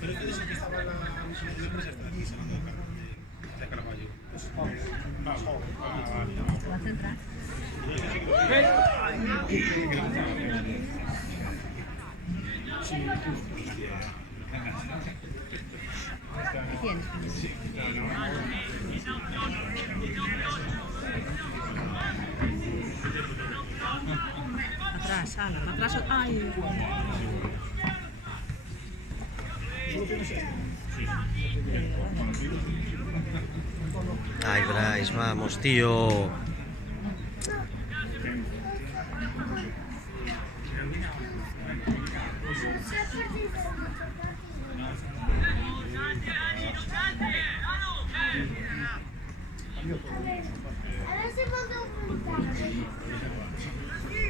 Pero entonces aquí estaba la empresa está aquí, se de Caravaggio. ¿Va a centrar? ¿Qué tienes? Atrás, ala, para atrás. Ay. Ay, Bryce, vamos, tío.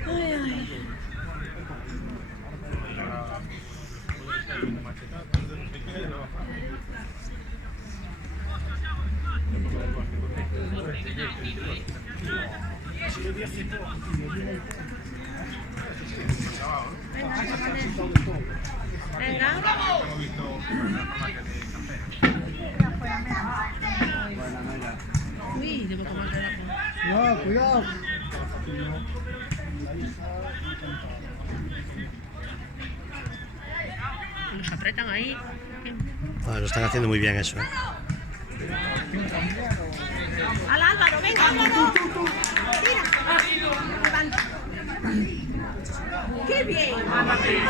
Ay, ay. Venga. Uy, debo tomar de la... Cuidado, cuidado. Nos apretan ahí. Lo están haciendo muy bien eso, ¡Hala, Álvaro! ¡Venga, Álvaro! ¡Tira! Levanta. ¡Qué bien! ¡Qué bien, Álvaro! ¡Bien!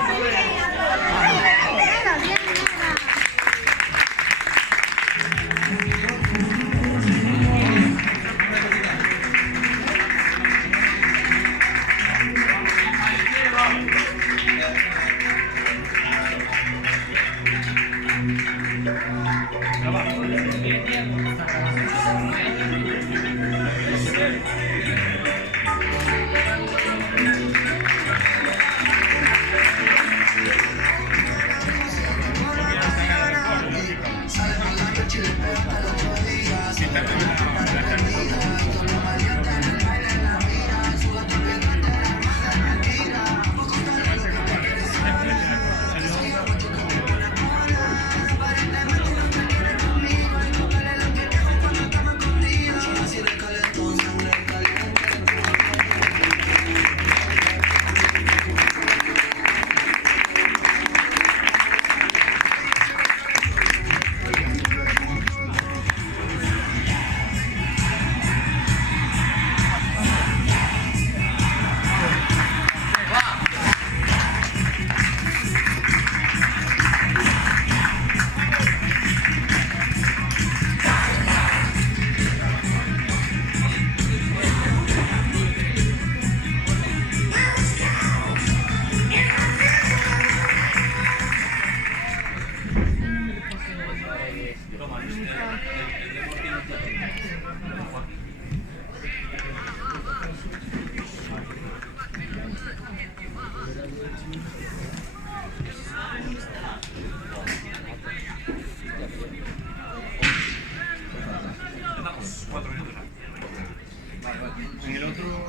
En el otro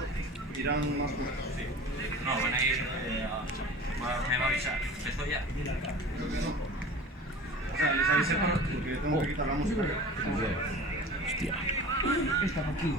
irán más cortos. No, van a ir. Me va a avisar. ¿Esto ya? O sea, les avisé porque tengo que quitar la música. Hostia. Esta aquí.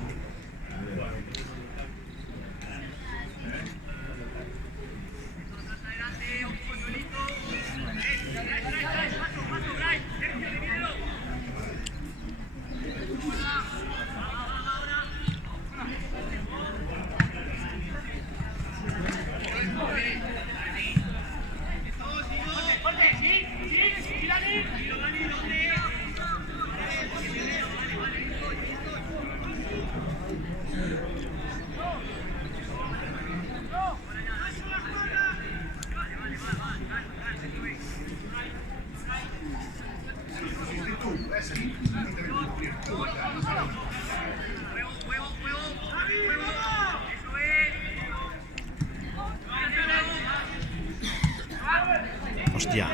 Hostia.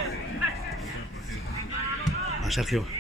A Sergio.